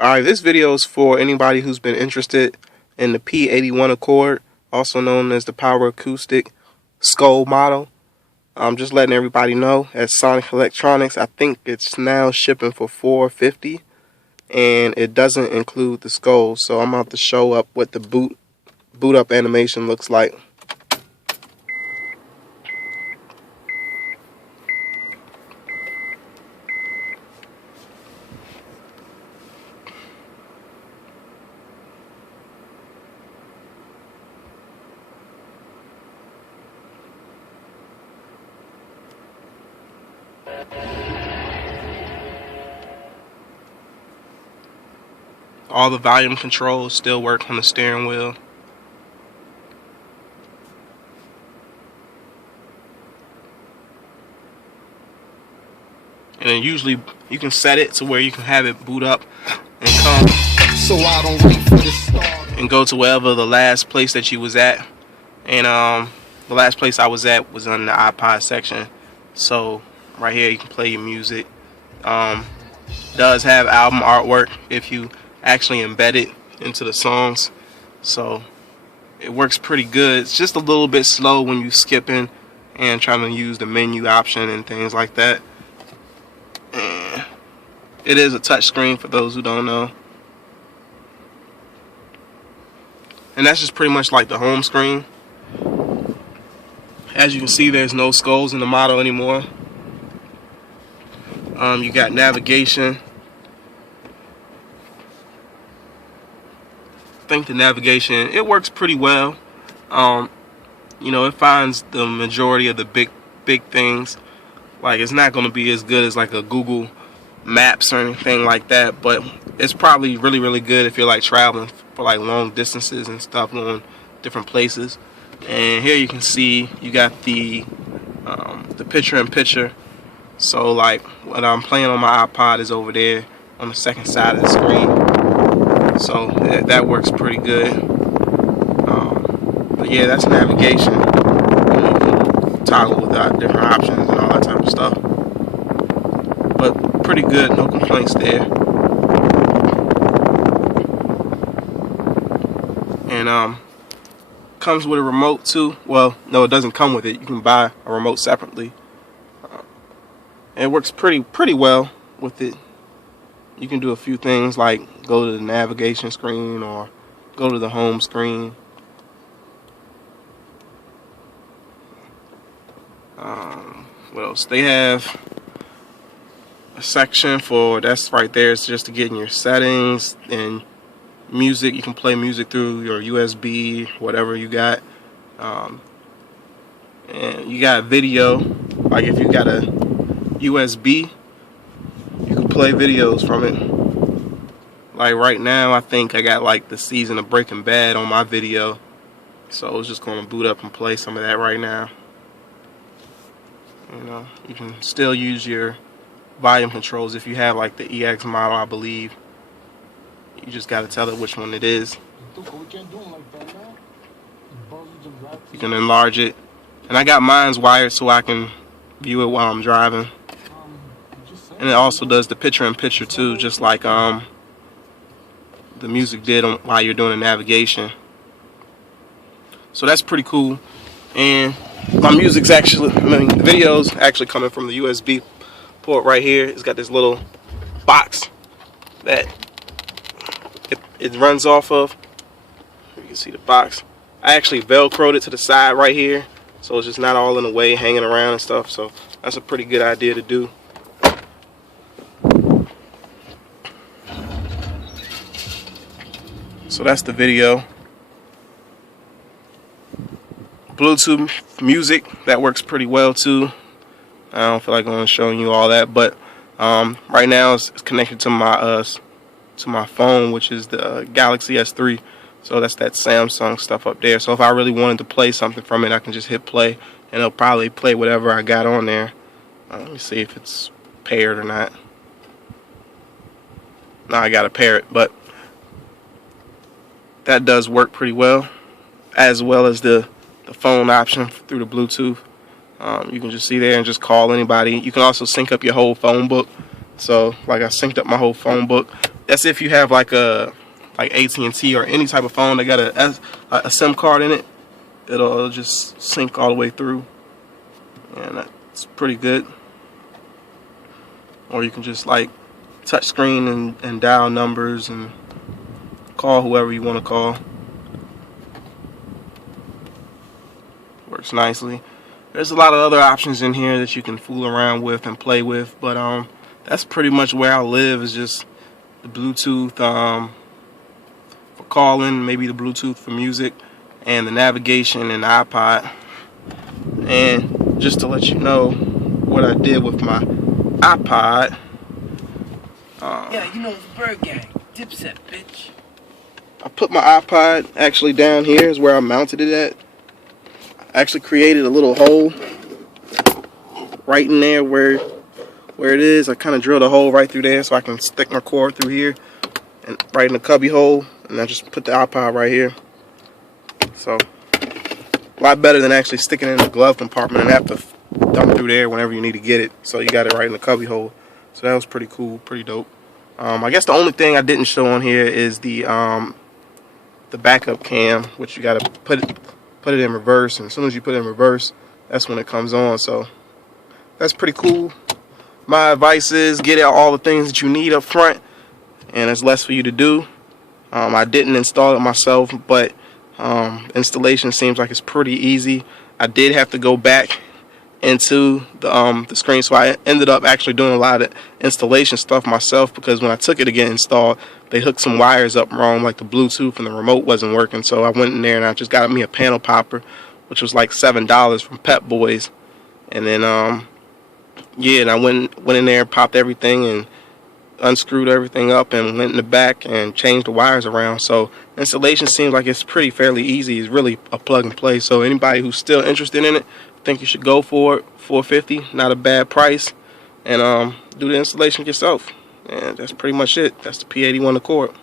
Alright, this video is for anybody who's been interested in the P-81 ACRD, also known as the Power Acoustic Skull model. I'm just letting everybody know, at Sonic Electronics, I think it's now shipping for $450, and it doesn't include the skull. So I'm about to show up what the boot up animation looks like. All the volume controls still work on the steering wheel. And then usually you can set it to where you can have it boot up and come and go to wherever the last place that you was at. And the last place I was at was on the iPod section. So right here you can play your music. Does have album artwork if you actually embed it into the songs, so it works pretty good. It's just a little bit slow when you skipping and trying to use the menu option and things like that. And it is a touch screen for those who don't know, and that's just pretty much like the home screen. As you can see, there's no skulls in the model anymore. You got navigation. I think the navigation, it works pretty well. You know, it finds the majority of the big things. Like, it's not going to be as good as like a Google Maps or anything like that, but it's probably really good if you're like traveling for like long distances and stuff, going different places. And here you can see you got the picture-in-picture. So like what I'm playing on my iPod is over there on the second side of the screen. So that works pretty good. But yeah, that's navigation. You can toggle with different options and all that type of stuff. But pretty good, no complaints there. And comes with a remote too. Well, no, it doesn't come with it. You can buy a remote separately. And it works pretty well with it. You can do a few things like go to the navigation screen or go to the home screen. What else? They have a section for, that's right there, it's just to get in your settings and music. You can play music through your USB, whatever you got. And you got video, like if you got a USB, you can play videos from it. Like right now, I think I got like the season of Breaking Bad on my video, so I was just going to boot up and play some of that right now. You know, you can still use your volume controls if you have like the EX model, I believe. You just got to tell it which one it is. You can enlarge it, and I got mine's wired so I can view it while I'm driving. And it also does the picture-in-picture too, just like the music did while you're doing the navigation. So that's pretty cool. And my music's actually, the video's actually coming from the USB port right here. It's got this little box that it runs off of. You can see the box. I actually velcroed it to the side right here, so it's just not all in the way, hanging around and stuff. So that's a pretty good idea to do. So that's the video. Bluetooth music, that works pretty well too. I don't feel like I'm showing you all that, but right now it's connected to my phone, which is the Galaxy S3. So that's that Samsung stuff up there. So if I really wanted to play something from it, I can just hit play, and it'll probably play whatever I got on there. Let me see if it's paired or not. No, I gotta pair it, but that does work pretty well, as well as the phone option through the Bluetooth. You can just see there and just call anybody. You can also sync up your whole phone book. So like I synced up my whole phone book That's if you have like AT&T or any type of phone that got a SIM card in it. It'll just sync all the way through, and that's pretty good. Or you can just like touch screen and dial numbers and call whoever you want to call. Works nicely. There's a lot of other options in here that you can fool around with and play with, but that's pretty much where I live, is just the Bluetooth for calling, maybe the Bluetooth for music, and the navigation and the iPod. And just to let you know what I did with my iPod. Yeah, you know it's Bird Gang. Dipset, bitch. I put my iPod actually down here is where I mounted it at. I actually created a little hole right in there where it is. I kind of drilled a hole right through there so I can stick my cord through here and right in the cubby hole, and I just put the iPod right here. So a lot better than actually sticking it in the glove compartment and have to dump through there whenever you need to get it. So you got it right in the cubby hole. So that was pretty cool, pretty dope. I guess the only thing I didn't show on here is the backup cam, which you got to put it in reverse, and as soon as you put it in reverse, that's when it comes on. So that's pretty cool. My advice is get out all the things that you need up front, and there's less for you to do. I didn't install it myself, but installation seems like it's pretty easy. I did have to go back into the screen, so I ended up actually doing a lot of installation stuff myself, because when I took it to get installed, they hooked some wires up wrong, like the Bluetooth and the remote wasn't working. So I went in there and I just got me a panel popper, which was like $7 from Pep Boys, and then yeah, and I went in there, popped everything and unscrewed everything up, and went in the back and changed the wires around. So installation seems like it's fairly easy. It's really a plug and play. So anybody who's still interested in it, I think you should go for it. $450, not a bad price, and do the installation yourself. And that's pretty much it. That's the P-81 ACRD.